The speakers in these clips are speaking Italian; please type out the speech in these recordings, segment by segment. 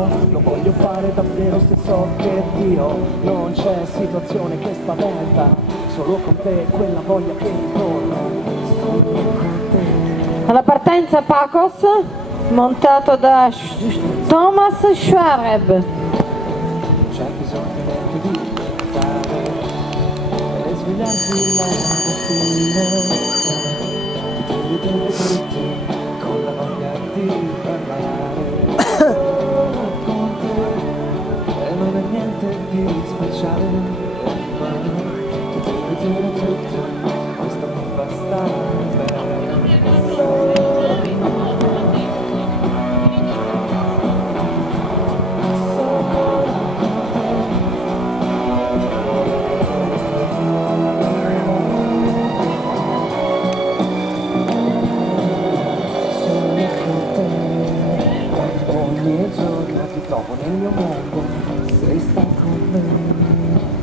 mondo, lo voglio fare davvero se so che Dio non c'è situazione che spaventa, solo con te quella voglia che ritorna, solo con te. Alla partenza Pacos, montato da Thomas Schwareb. C'è bisogno neanche di stare e svegliarsi la mattina, con la voglia di parlare con te, e non è niente di speciale, ma questo mi fa stare bene. Ogni giorno ti trovo nel mio mondo, se stai con me,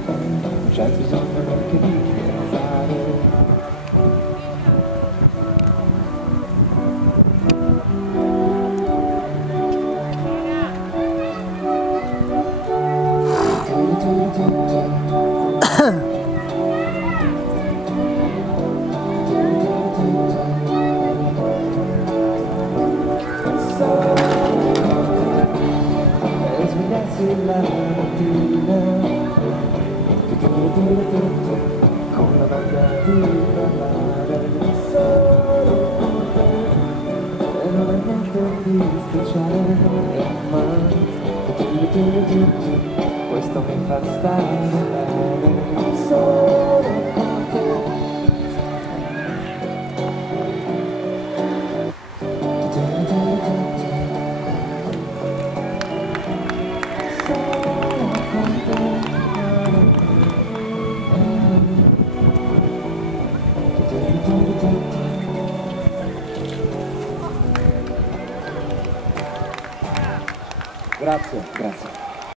non c'è bisogno neanche di pensare. La mattina con la voglia di parlare solo con te, e non è niente di speciale, ma questo mi fa stare bene, solo con te. Grazie, grazie.